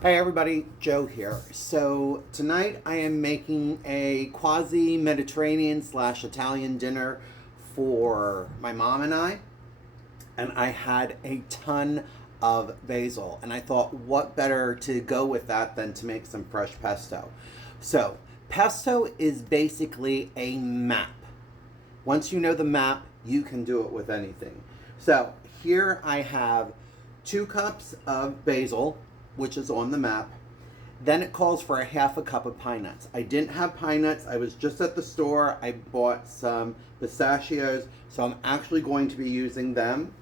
Hey everybody, Joe here. So tonight I am making a quasi-Mediterranean slash Italian dinner for my mom and I. And I had a ton of basil. And I thought what better to go with that than to make some fresh pesto. So pesto is basically a map. Once you know the map, you can do it with anything. So here I have 2 cups of basil, which is on the map. Then it calls for a half a cup of pine nuts. I didn't have pine nuts. I was just at the store. I bought some pistachios, so I'm actually going to be using them.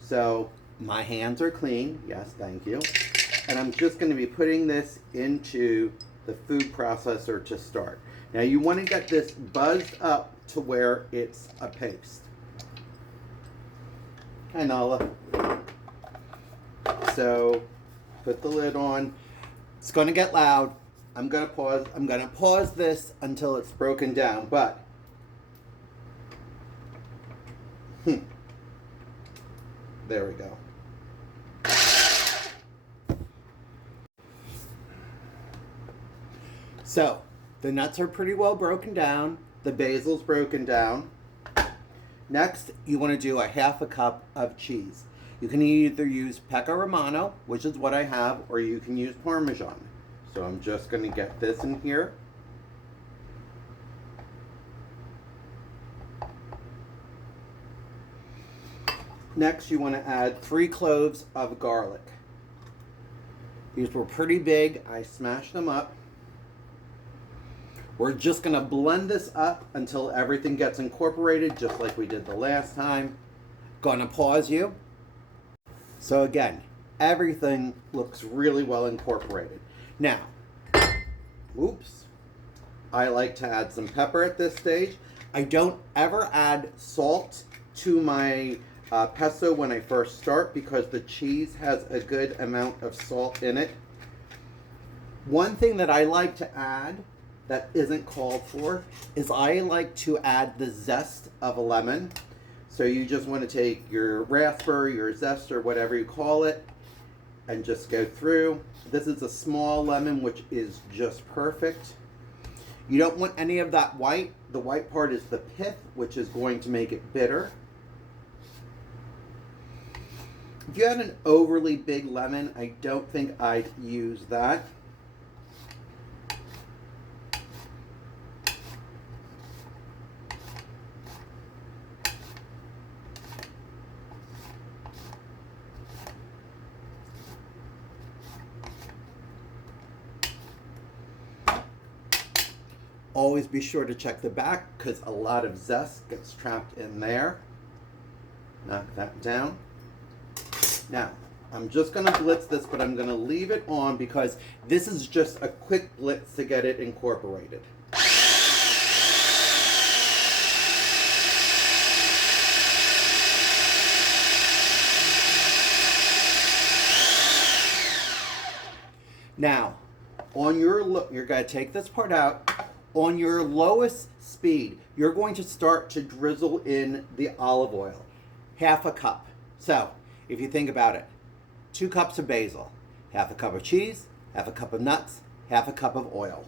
So my hands are clean. Yes, thank you. And I'm just going to be putting this into the food processor to start. Now you want to get this buzzed up to where it's a paste. Hi, Nala. So put the lid on. It's going to get loud. I'm going to pause. I'm going to pause this until it's broken down, but there we go. So the nuts are pretty well broken down. The basil's broken down. Next, you want to do a half a cup of cheese. You can either use Pecco Romano, which is what I have, or you can use Parmesan. So I'm just going to get this in here. Next, you want to add 3 cloves of garlic. These were pretty big. I smashed them up. We're just going to blend this up until everything gets incorporated, just like we did the last time. Going to pause you. So again, everything looks really well incorporated. Now, oops, I like to add some pepper at this stage. I don't ever add salt to my pesto when I first start because the cheese has a good amount of salt in it. One thing that I like to add that isn't called for is I like to add the zest of a lemon. So you just want to take your raspberry, your zest, or whatever you call it, and just go through. This is a small lemon, which is just perfect. You don't want any of that white. The white part is the pith, which is going to make it bitter. If you had an overly big lemon, I don't think I'd use that. Always be sure to check the back because a lot of zest gets trapped in there. Knock that down. Now, I'm just going to blitz this, but I'm going to leave it on because this is just a quick blitz to get it incorporated. Now, on your you're going to take this part out. On your lowest speed, you're going to start to drizzle in the olive oil. Half a cup. So, if you think about it, 2 cups of basil, half a cup of cheese, half a cup of nuts, half a cup of oil.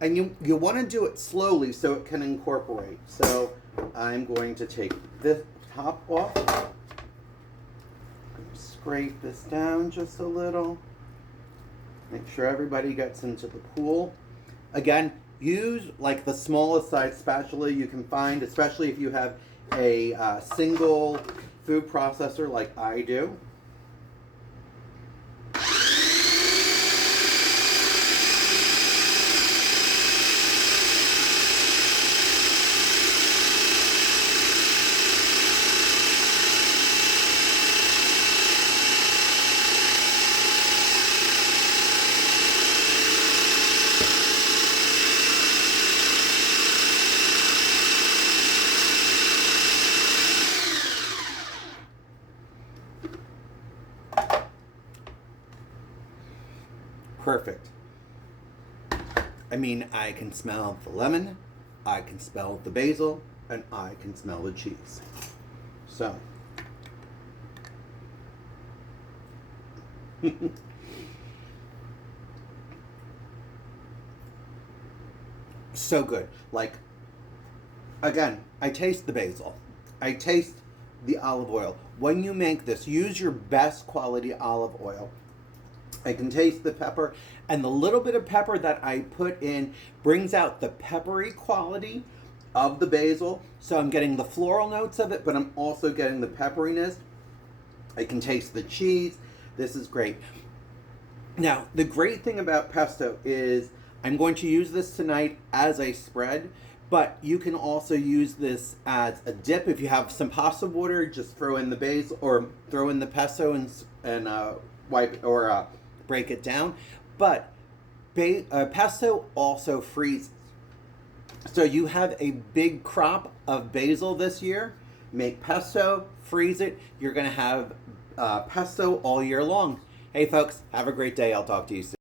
And you want to do it slowly so it can incorporate. So I'm going to take this top off. Scrape this down just a little. Make sure everybody gets into the pool. Again, use like the smallest size spatula you can find, especially if you have a single food processor like I do. Perfect. I mean, I can smell the lemon, I can smell the basil, and I can smell the cheese. So. So good. Like, again, I taste the basil. I taste the olive oil. When you make this, use your best quality olive oil. I can taste the pepper, and the little bit of pepper that I put in brings out the peppery quality of the basil. So I'm getting the floral notes of it, but I'm also getting the pepperiness. I can taste the cheese. This is great. Now, the great thing about pesto is I'm going to use this tonight as a spread, but you can also use this as a dip. If you have some pasta water, just throw in the basil or throw in the pesto and wipe or break it down. But pesto also freezes. So you have a big crop of basil this year. Make pesto, freeze it. You're going to have pesto all year long. Hey folks, have a great day. I'll talk to you soon.